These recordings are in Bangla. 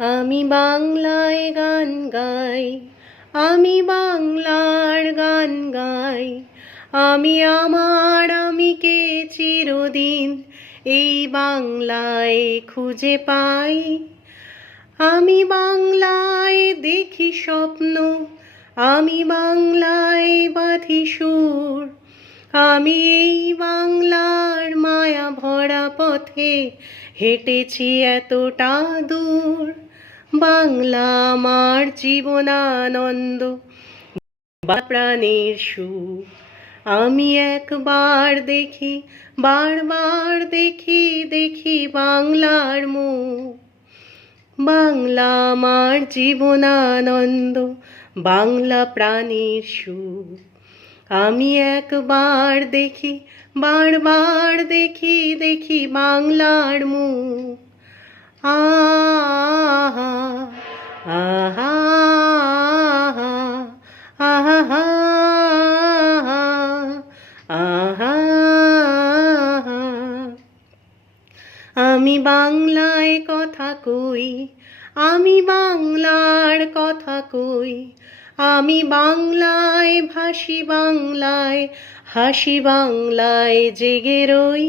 আমি বাংলায় গান গাই, আমি বাংলার গান গাই। আমি আমার আমিকে চিরদিন এই বাংলায় খুঁজে পাই। আমি বাংলায় দেখি স্বপ্ন, আমি বাংলায় বাঁধি সুর। আমি এই বাংলার মায়া ভরা পথে হেঁটেছি এতটা দূর। বাংলা আমার জীবনানন্দ, প্রাণের সুর। আমি একবার দেখি, বারবার দেখি, দেখি বাংলার মুখ। বাংলা আমার জীবনানন্দ, বাংলা প্রাণের সুর। আমি একবার দেখি, বারবার দেখি, দেখি বাংলার মুখ। আহা আহা আহা আহা। আমি বাংলায় কথা কই, আমি বাংলার কথা কই। আমি বাংলায় ভাসি, বাংলায় হাসি, বাংলায় জেগে রই।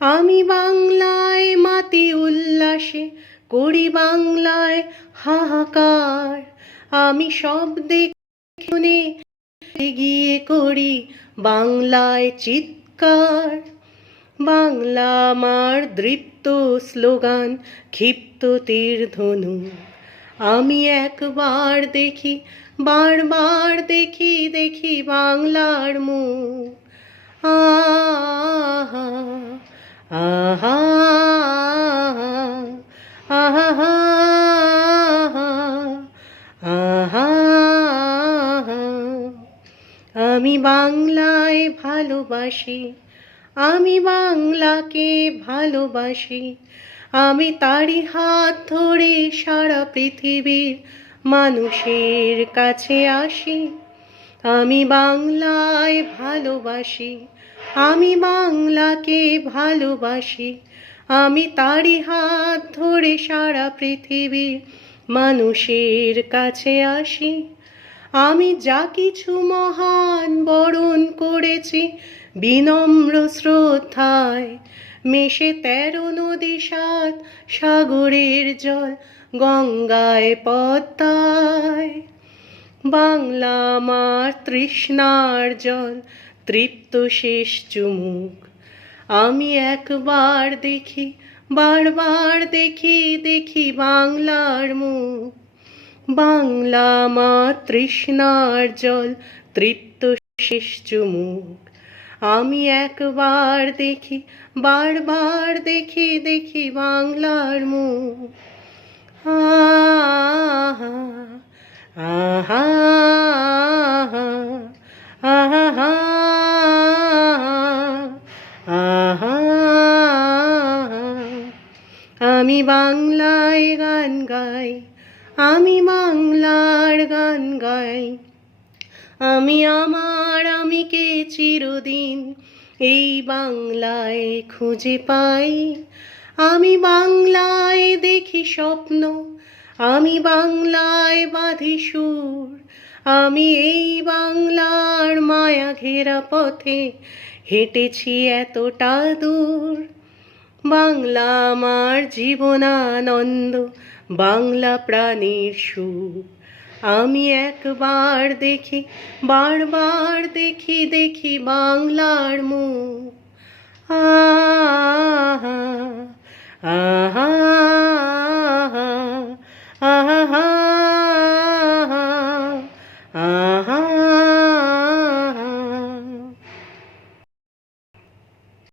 আমি বাংলায় মাতি উল্লাসে করি, বাংলায় হাহাকার। আমি সব দেখে গিয়ে করি বাংলায় চিৎকার। বাংলা আমার দৃপ্ত স্লোগান, ক্ষিপ্ত তীর ধনু। আমি একবার দেখি, বারবার দেখি, দেখি বাংলার মুখ। আহা আহা আহা আহা। আমি বাংলায় ভালোবাসি, আমি বাংলাকে ভালোবাসি। আমি তারই হাত ধরে সারা পৃথিবীর মানুষের কাছে আসি। আমি বাংলায় ভালোবাসি, আমি বাংলাকে ভালোবাসি। আমি তারই হাত ধরে সারা পৃথিবীর মানুষের কাছে আসি। আমি যা কিছু মহান বরণ করেছি বিনম্র শ্রদ্ধায়, মেশে 13 নদী 7 সাগরের জল, গঙ্গায় পদ্মায়। বাংলা আমার তৃষ্ণার জল, তৃপ্ত শেষ চুমুক। আমি একবার দেখি, বারবার দেখি, দেখি বাংলার মুখ। বাংলা আমার তৃষ্ণার জল, তৃপ্ত শেষ চুমুক। আমি একবার দেখি, বারবার দেখি, দেখি বাংলার মুখ। আহা আহা আহা আহা। আমি বাংলায় গান গাই, আমি বাংলার গান গাই। আমি আমার আমিকে চিরদিন এই বাংলায় খুঁজে পাই। আমি বাংলায় দেখি স্বপ্ন, আমি বাংলায় বাঁধি সুর। আমি এই বাংলার মায়া ঘেরা পথে হেঁটেছি এতটা দূর। বাংলা আমার জীবনানন্দ, বাংলা প্রাণের সুর। আমি একবার দেখি, বারবার দেখি, দেখি বাংলার মুখ। আহা